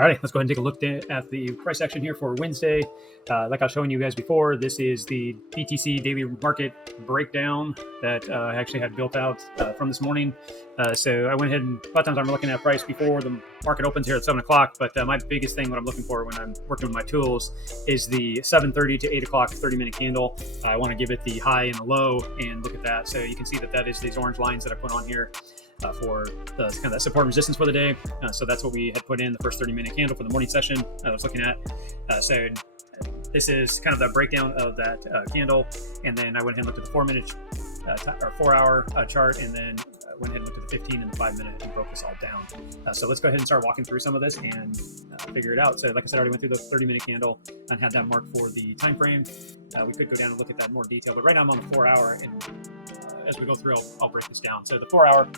All right, let's go ahead and take a look at the price action here for Wednesday. Like I was showing you guys before, this is the BTC daily market breakdown that I actually had built out from this morning. So I went ahead and a lot of times I'm looking at price before the market opens here at 7 o'clock. But my biggest thing, what I'm looking for when I'm working with my tools, is the 7:30 to 8 o'clock 30-minute candle. I want to give it the high and the low and look at that. So you can see that is these orange lines that I put on here. For the kind of that support and resistance for the day. So that's what we had put in the first 30-minute candle for the morning session I was looking at. So this is kind of the breakdown of that candle. And then I went ahead and looked at the 4-minute or 4-hour chart, and then went ahead and looked at the 15 and the 5-minute and broke this all down. So let's go ahead and start walking through some of this and figure it out. So like I said, I already went through the 30-minute candle and had that marked for the time frame. We could go down and look at that in more detail, but right now I'm on the 4-hour, and as we go through, I'll break this down. So the 4-hour,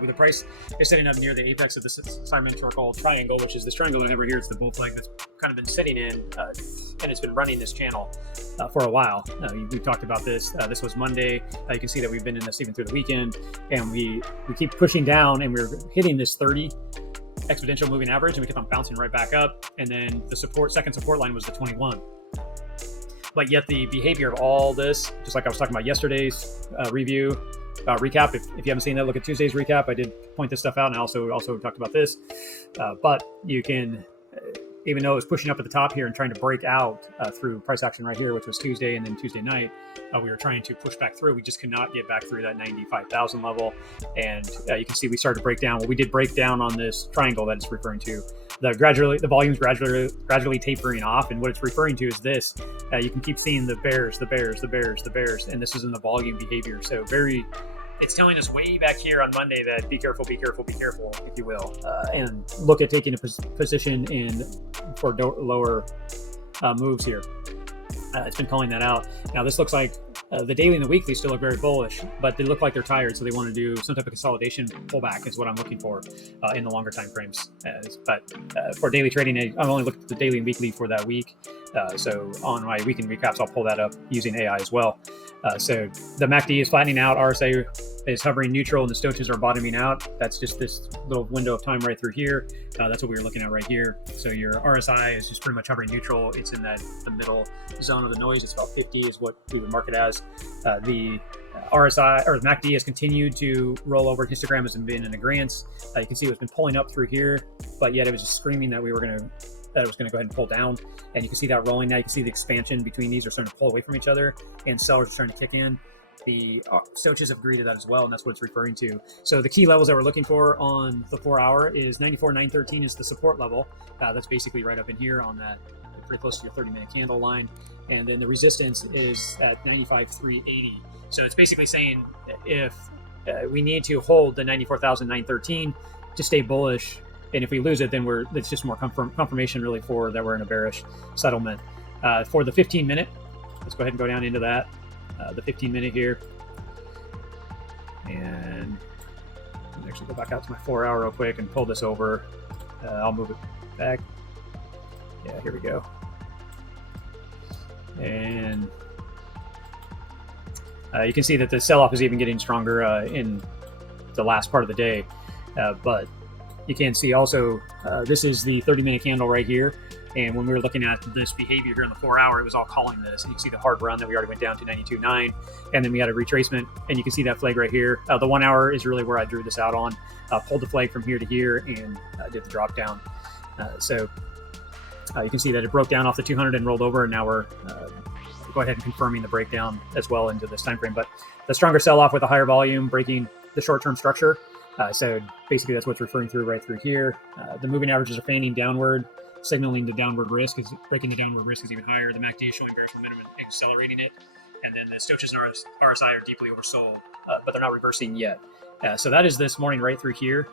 with the price is sitting up near the apex of the symmetrical triangle, which is this triangle that I have right here. It's the bull flag that's kind of been sitting in, and it's been running this channel for a while. We've talked about this. This was Monday. You can see that we've been in this even through the weekend, and we keep pushing down, and we're hitting this 30 exponential moving average, and we kept on bouncing right back up. And then the second support line was the 21. But yet the behavior of all this, just like I was talking about yesterday's review, recap. If you haven't seen that, look at Tuesday's recap. I did point this stuff out, and I also talked about this. But you can, even though it was pushing up at the top here and trying to break out through price action right here, which was Tuesday, and then Tuesday night, we were trying to push back through. We just could not get back through that 95,000 level. And you can see we started to break down. Well, we did break down on this triangle that it's referring to. The volume's gradually tapering off, and what it's referring to is this. You can keep seeing the bears, and this is in the volume behavior. So it's telling us way back here on Monday that be careful, if you will, and look at taking a position for lower moves here. It's been calling that out. Now this looks like the daily and the weekly still look very bullish, but they look like they're tired, so they want to do some type of consolidation pullback is what I'm looking for in the longer time frames. But for daily trading, I've only looked at the daily and weekly for that week. So on my weekend recaps, I'll pull that up using AI as well. So the MACD is flattening out, RSI is hovering neutral, and the Stochastics are bottoming out. That's just this little window of time right through here. That's what we were looking at right here. So your RSI is just pretty much hovering neutral. It's in the middle zone of the noise. It's about 50 is what we would mark it as. The RSI or the MACD has continued to roll over. Histogram has been in agreement. You can see it's been pulling up through here, but yet it was just screaming that it was going to go ahead and pull down. And you can see that rolling now. You can see the expansion between these are starting to pull away from each other, and sellers are starting to kick in. The Stochastics have agreed to that as well, and that's what it's referring to. So the key levels that we're looking for on the 4-hour is 94,913 is the support level. That's basically right up in here on that, pretty close to your 30-minute candle line. And then the resistance is at 95,380. So it's basically saying if we need to hold the 94,913 to stay bullish, and if we lose it, then it's just more confirmation really for that we're in a bearish settlement. For the 15-minute, let's go ahead and go down into that. The 15-minute here, and I'll actually go back out to my 4-hour real quick and pull this over. I'll move it back. Yeah, here we go. And you can see that the sell-off is even getting stronger in the last part of the day, but you can see also this is the 30-minute candle right here. And when we were looking at this behavior here in the 4-hour, it was all calling this. And you can see the hard run that we already went down to 92.9. And then we had a retracement. And you can see that flag right here. The 1-hour is really where I drew this out on. Pulled the flag from here to here and did the drop down. So you can see that it broke down off the 200 and rolled over. And now we're go ahead and confirming the breakdown as well into this time frame. But the stronger sell-off with a higher volume, breaking the short-term structure. So basically that's what's referring through right through here. The moving averages are fanning downward, signaling the downward risk. Is breaking the downward risk is even higher. The MACD is showing bearish momentum and accelerating it. And then the Stochastics and RSI are deeply oversold, but they're not reversing yet. So that is this morning right through here.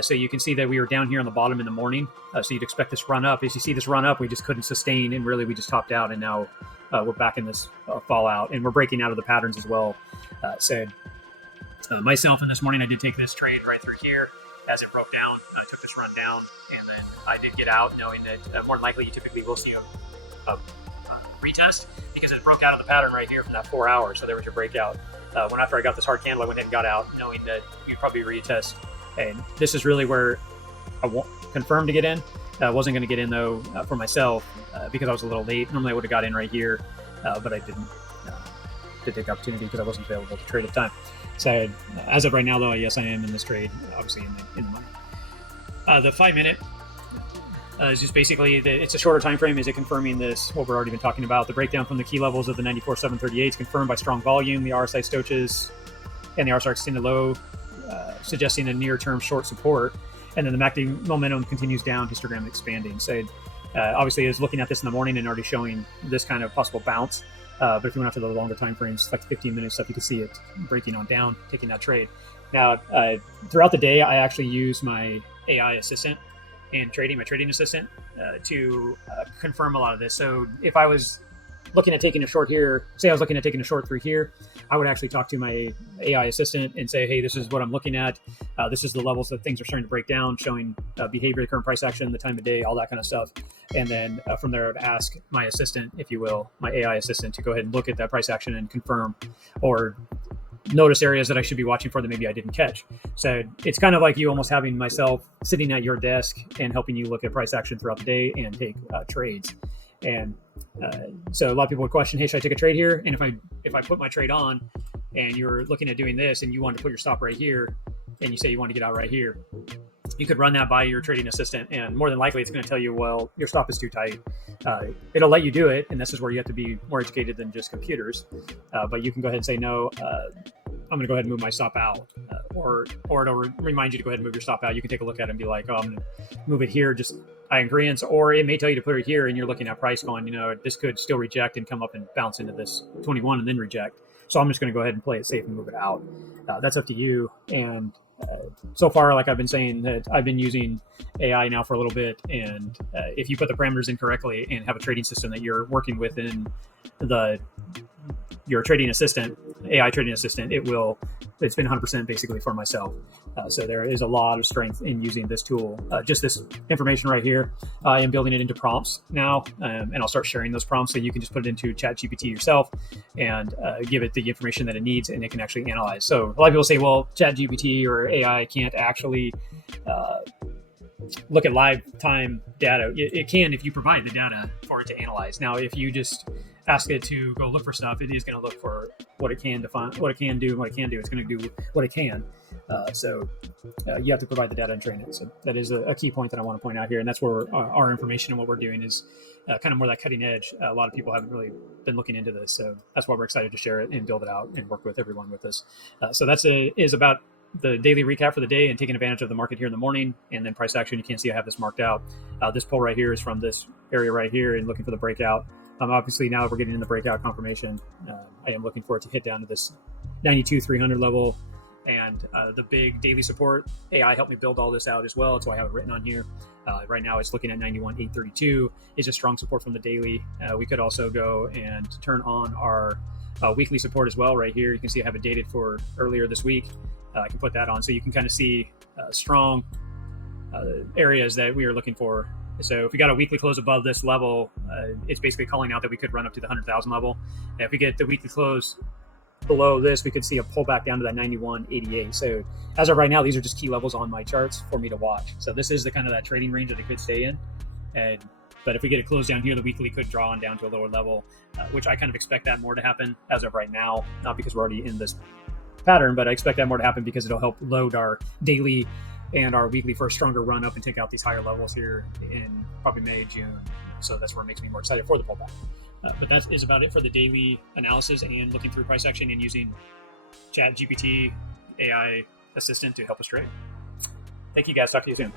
So you can see that we were down here on the bottom in the morning. So you'd expect this run up. As you see this run up, we just couldn't sustain, and really we just topped out, and now we're back in this fallout, and we're breaking out of the patterns as well. Myself in this morning, I did take this trade right through here as it broke down. I took this run down, and then I did get out knowing that more than likely you typically will see a retest because it broke out of the pattern right here from that 4 hours. So there was your breakout. After I got this hard candle, I went ahead and got out knowing that you'd probably retest. And this is really where I confirmed to get in. Wasn't going to get in though for myself because I was a little late. Normally I would have got in right here, but I didn't to take the opportunity because I wasn't available to trade at the time. So as of right now, though, yes, I am in this trade, obviously in the money. The 5 minute is just basically it's a shorter time frame. Is it confirming this? What we've already been talking about, the breakdown from the key levels of the 94.738 is confirmed by strong volume. The RSI Stochas and the RSI extended low, suggesting a near-term short support. And then the MACD momentum continues down, histogram expanding. So obviously, is looking at this in the morning and already showing this kind of possible bounce. But if you went after the longer time frames, like 15 minute stuff, you can see it breaking on down, taking that trade. Now, throughout the day, I actually use my AI assistant in trading, my trading assistant, to confirm a lot of this. So if I was looking at taking a short here, say I was looking at taking a short through here, I would actually talk to my AI assistant and say, hey, this is what I'm looking at. This is the levels that things are starting to break down, showing behavior, the current price action, the time of day, all that kind of stuff. And then from there, I would ask my assistant, if you will, my AI assistant, to go ahead and look at that price action and confirm or notice areas that I should be watching for that maybe I didn't catch. So it's kind of like you almost having myself sitting at your desk and helping you look at price action throughout the day and take trades. And so a lot of people would question, hey, should I take a trade here? And if I put my trade on and you're looking at doing this and you want to put your stop right here and you say you want to get out right here, you could run that by your trading assistant, and more than likely it's going to tell you, well, your stop is too tight. It'll let you do it, and this is where you have to be more educated than just computers. But you can go ahead and say, no, I'm going to go ahead and move my stop out, or it'll remind you to go ahead and move your stop out. You can take a look at it and be like, oh, I'm going to move it here, just I agree. Or it may tell you to put it here, and you're looking at price going, this could still reject and come up and bounce into this 21 and then reject. So I'm just going to go ahead and play it safe and move it out. That's up to you. And so far, like I've been saying, that I've been using AI now for a little bit, and if you put the parameters in correctly and have a trading system that you're working within your trading assistant, AI trading assistant, it's been 100% basically for myself. So there is a lot of strength in using this tool. Just this information right here, I am building it into prompts now, and I'll start sharing those prompts so you can just put it into ChatGPT yourself and give it the information that it needs, and it can actually analyze. So a lot of people say, well, ChatGPT or AI can't actually look at live time data. It can if you provide the data for it to analyze. Now, if you just ask it to go look for stuff, it is going to look for what it can define, what it can do, and what it can do. It's going to do what it can. So you have to provide the data and train it. So that is a key point that I want to point out here. And that's where our information and what we're doing is kind of more that cutting edge. A lot of people haven't really been looking into this. So that's why we're excited to share it and build it out and work with everyone with this. So is about the daily recap for the day and taking advantage of the market here in the morning, and then price action. You can see I have this marked out. This pull right here is from this area right here and looking for the breakout. Obviously, now that we're getting in the breakout confirmation, I am looking for it to hit down to this 92,300 level and the big daily support. AI helped me build all this out as well. That's why I have it written on here. Right now, it's looking at 91,832. Is a strong support from the daily. We could also go and turn on our weekly support as well right here. You can see I have it dated for earlier this week. I can put that on so you can kind of see strong areas that we are looking for. So if we got a weekly close above this level, it's basically calling out that we could run up to the 100,000 level. And if we get the weekly close below this, we could see a pullback down to that 91.88. So as of right now, these are just key levels on my charts for me to watch. So this is the kind of that trading range that it could stay in. But if we get it closed down here, the weekly could draw on down to a lower level, which I kind of expect that more to happen as of right now, not because we're already in this pattern, but I expect that more to happen because it'll help load our daily and our weekly for a stronger run up and take out these higher levels here in probably May, June. So that's where it makes me more excited for the pullback. But that is about it for the daily analysis and looking through price action and using ChatGPT AI assistant to help us trade. Thank you guys. Talk to you soon.